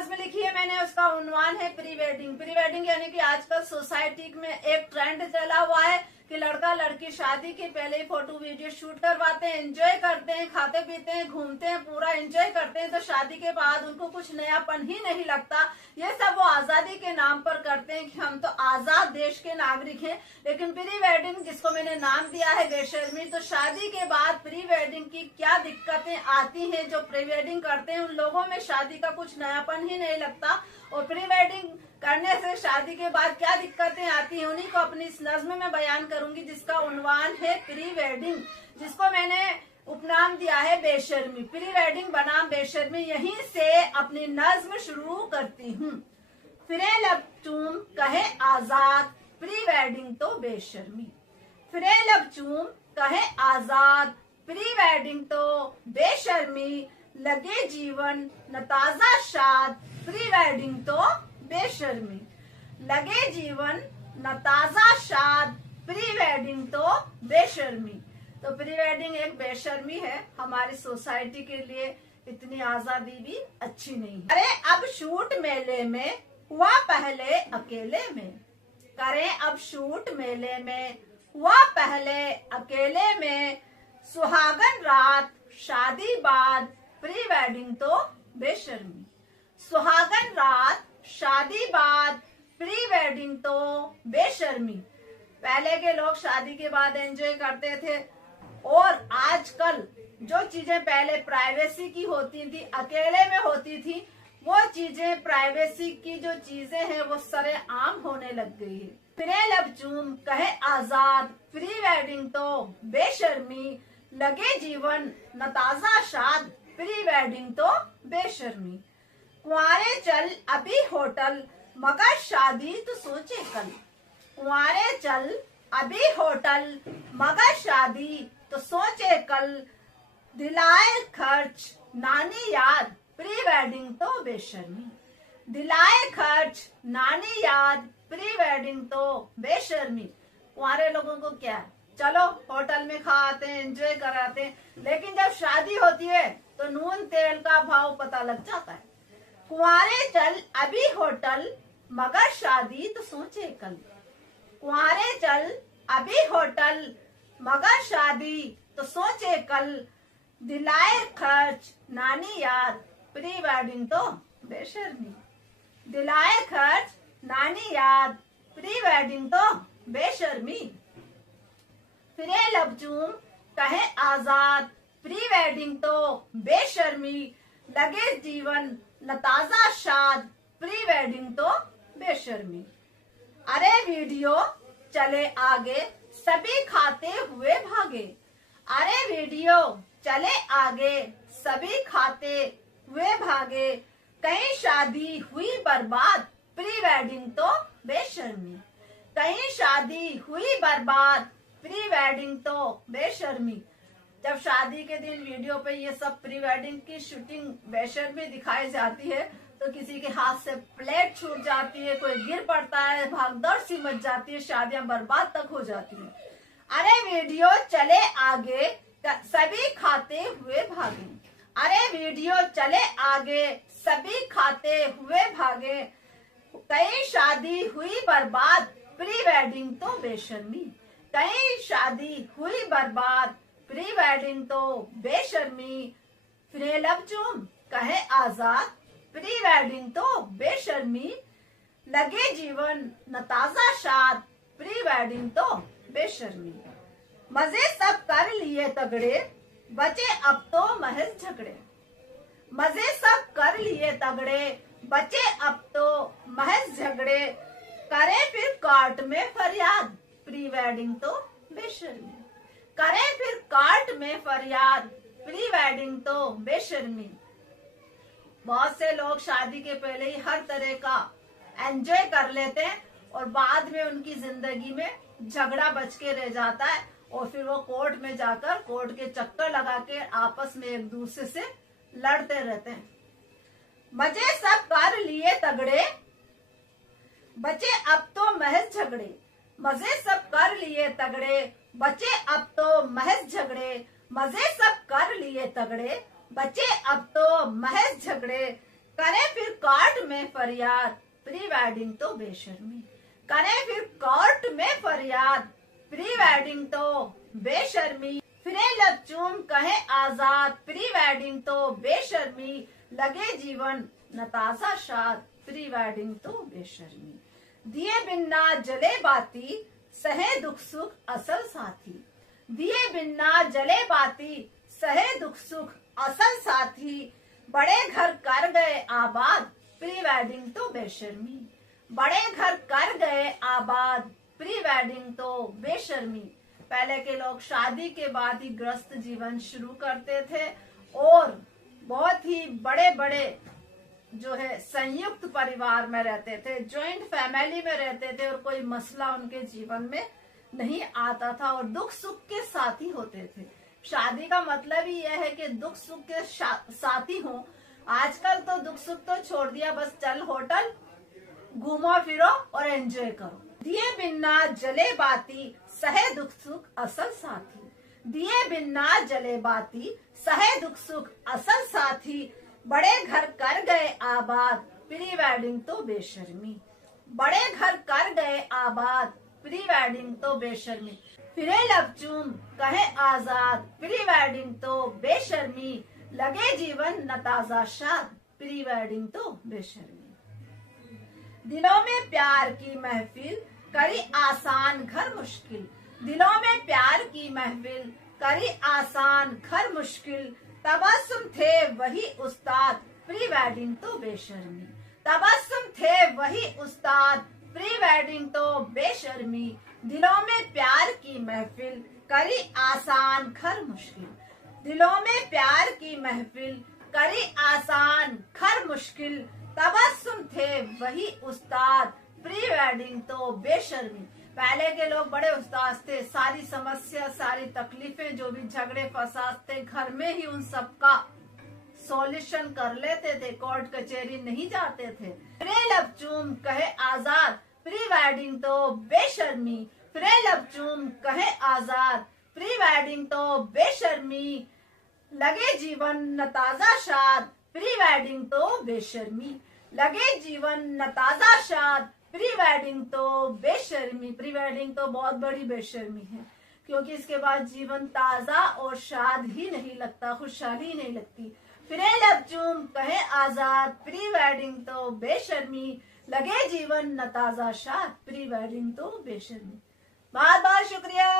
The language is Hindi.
नज्म लिखी है मैंने, उसका उन्वान है प्री वेडिंग। प्री वेडिंग यानी कि आजकल सोसाइटी में एक ट्रेंड चला हुआ है कि लड़का लड़की शादी के पहले ही फोटो वीडियो शूट करवाते हैं, एंजॉय करते हैं, खाते पीते हैं, घूमते हैं, पूरा एंजॉय करते हैं। तो शादी के बाद उनको कुछ नयापन ही नहीं लगता। ये सब वो आजादी के नाम पर करते हैं कि हम तो आजाद देश के नागरिक हैं। लेकिन प्री वेडिंग, जिसको मैंने नाम दिया है बेशर्मी, तो शादी के बाद प्री वेडिंग की क्या दिक्कतें आती हैं। जो प्री वेडिंग करते हैं उन लोगों में शादी का कुछ नयापन ही नहीं लगता। और प्री वेडिंग करने से शादी के बाद क्या दिक्कतें आती हैं, उन्हीं को अपनी इस नज्म में बयान करूंगी, जिसका उन्वान है प्री वेडिंग, जिसको मैंने उपनाम दिया है बेशर्मी। प्री वेडिंग बनाम बेशर्मी, यहीं से अपनी नज्म शुरू करती हूँ। फिरे लब चूम कहे आजाद, प्री वेडिंग तो बेशर्मी। फिरे लब चूम कहे आजाद, प्री वेडिंग तो बेशर्मी। लगे जीवन न ताजा शाद, प्री वेडिंग तो बेशर्मी। लगे जीवन न ताजा शाद, प्री वेडिंग तो बेशर्मी। तो प्री वेडिंग एक बेशर्मी है। हमारी सोसाइटी के लिए इतनी आजादी भी अच्छी नहीं है। अरे अब शूट मेले में हुआ पहले अकेले में, करें अब शूट मेले में हुआ पहले अकेले में। सुहागन रात शादी बाद, प्री वेडिंग तो बेशर्मी। सुहागन रात शादी बाद, प्री वेडिंग तो बेशर्मी। पहले के लोग शादी के बाद एंजॉय करते थे, और आजकल जो चीजें पहले प्राइवेसी की होती थी, अकेले में होती थी, वो चीजें, प्राइवेसी की जो चीजें हैं वो सरेआम होने लग गई है। फिरे लब चूम कहे आजाद, प्री वेडिंग तो बेशर्मी। लगे जीवन न ताजा शाद, प्री वेडिंग तो बेशर्मी। कुंवारे चल अभी होटल, मगर शादी तो सोचे कल। कुंवारे चल अभी होटल, मगर शादी तो सोचे कल। दिलाए खर्च नानी याद, प्री वेडिंग तो बेशर्मी। दिलाए खर्च नानी याद, प्री वेडिंग तो बेशर्मी। कुंवारे लोगों को क्या है, चलो होटल में खाते हैं, एंजॉय कराते हैं, लेकिन जब शादी होती है तो नून तेल का भाव पता लग जाता है। कुंवारे चल अभी होटल, मगर शादी तो सोचे कल। कुंवारे चल अभी होटल, मगर शादी तो सोचे कल। दिलाए खर्च नानी याद, प्री वेडिंग तो बेशर्मी। दिलाए खर्च नानी याद, प्री वेडिंग तो बेशर्मी। फिरे लब चूम कहे आजाद, प्री वेडिंग तो बेशर्मी। लगे जीवन न ताजा शाद, प्री वेडिंग तो बेशर्मी। अरे वीडियो चले आगे, सभी खाते हुए भागे। अरे वीडियो चले आगे, सभी खाते हुए भागे। कहीं शादी हुई बर्बाद, प्री वेडिंग तो बेशर्मी। कहीं शादी हुई बर्बाद, प्री वेडिंग तो बेशर्मी। जब शादी के दिन वीडियो पे ये सब प्री वेडिंग की शूटिंग बेशर्मी दिखाई जाती है, तो किसी के हाथ से प्लेट छूट जाती है, कोई गिर पड़ता है, भागदौड़ सी मच जाती है, शादियां बर्बाद तक हो जाती है। अरे वीडियो चले आगे, सभी खाते हुए भागे। अरे वीडियो चले आगे, सभी खाते हुए भागे। कहीं शादी हुई बर्बाद, प्री वेडिंग तो बेशर्मी। कहीं शादी हुई बर्बाद, प्री वेडिंग तो बेशर्मी। फिरे लब चूम कहे आजाद, प्री वेडिंग तो बेशर्मी। लगे जीवन न ताजा शाद, प्री वेडिंग तो बेशर्मी। मजे सब कर लिए तगड़े, बचे अब तो महज झगड़े। मजे सब कर लिए तगड़े, बचे अब तो महज झगड़े। करे फिर कोर्ट में फरियाद, प्री वेडिंग तो बेशर्मी। करे फिर कोर्ट में फरियाद, प्री वेडिंग तो बेशर्मी। बहुत से लोग शादी के पहले ही हर तरह का एंजॉय कर लेते हैं, और बाद में उनकी जिंदगी में झगड़ा बच के रह जाता है, और फिर वो कोर्ट में जाकर कोर्ट के चक्कर लगा के आपस में एक दूसरे से लड़ते रहते हैं। मजे सब कर लिए तगड़े, बचे अब तो महज झगड़े। मजे सब कर लिए तगड़े, बचे अब तो महज झगड़े। मजे सब कर लिए तगड़े, बचे अब तो महज झगड़े। करे फिर कोर्ट में फरियाद, प्री वेडिंग तो बेशर्मी। करे फिर कोर्ट में फरियाद, प्री वेडिंग तो बेशर्मी। फिरे लब चूम कहे आजाद, प्री वेडिंग तो बेशर्मी। लगे जीवन न ताजा शाद, प्री वेडिंग तो बेशर्मी। दिए बिन्ना जले बाती, सहे दुख सुख असल साथी। दिए बिन्ना जले बाती, सहे दुख सुख असल साथी। बड़े घर कर गए आबाद, प्री वेडिंग तो बेशर्मी। बड़े घर कर गए आबाद, प्री वेडिंग तो बेशर्मी। पहले के लोग शादी के बाद ही गृहस्थ जीवन शुरू करते थे और बहुत ही बड़े बड़े जो है संयुक्त परिवार में रहते थे, ज्वाइंट फैमिली में रहते थे और कोई मसला उनके जीवन में नहीं आता था और दुख सुख के साथी होते थे। शादी का मतलब ही यह है कि दुख सुख के साथी हो। आजकल तो दुख सुख तो छोड़ दिया, बस चल होटल घूमो फिरो और एंजॉय करो। दिए बिन्ना जले बाती, सहे दुख सुख असल साथी। दिए बिन्ना जले बाती, सहे दुख सुख असल साथी। बड़े घर कर गए आबाद, प्री वेडिंग तो बेशर्मी। बड़े घर कर गए आबाद, प्री वेडिंग तो बेशर्मी। फिरे लब चूम कहे आजाद, प्री वेडिंग तो बेशर्मी। लगे जीवन न ताजा शाद, प्री वेडिंग तो बेशर्मी। दिलों में प्यार की महफिल, करी आसान घर मुश्किल। दिलों में प्यार की महफिल, करी आसान घर मुश्किल। तबस्सुम थे वही उस्ताद, प्री वेडिंग तो बेशर्मी। तबस्सुम थे वही उस्ताद, प्री वेडिंग तो बेशर्मी। दिलों में प्यार की महफिल, करी आसान घर मुश्किल। दिलों में प्यार की महफिल, करी आसान घर मुश्किल। तबस्सुम थे वही उस्ताद, प्री वेडिंग तो बेशर्मी। पहले के लोग बड़े उस्ताद थे, सारी समस्या सारी तकलीफें जो भी झगड़े फसाद थे घर में ही उन सबका सॉल्यूशन कर लेते थे, कोर्ट कचहरी नहीं जाते थे। फिरे लब चूम कहे आजाद, प्री वेडिंग तो बेशर्मी। फिरे लब चूम कहे आजाद, प्री वेडिंग तो बेशर्मी। लगे जीवन न ताजा शाद, प्री वेडिंग तो बेशर्मी। लगे जीवन न ताजा शाद, प्री वेडिंग तो बेशर्मी। प्री वेडिंग तो बहुत बड़ी बेशर्मी है, क्योंकि इसके बाद जीवन ताजा और शाद ही नहीं लगता, खुशहाली नहीं लगती। फिरे लब चूम कहे आजाद, प्री वेडिंग तो बेशर्मी। लगे जीवन न ताजा शाद, प्री वेडिंग तो बेशर्मी। बहुत बहुत शुक्रिया।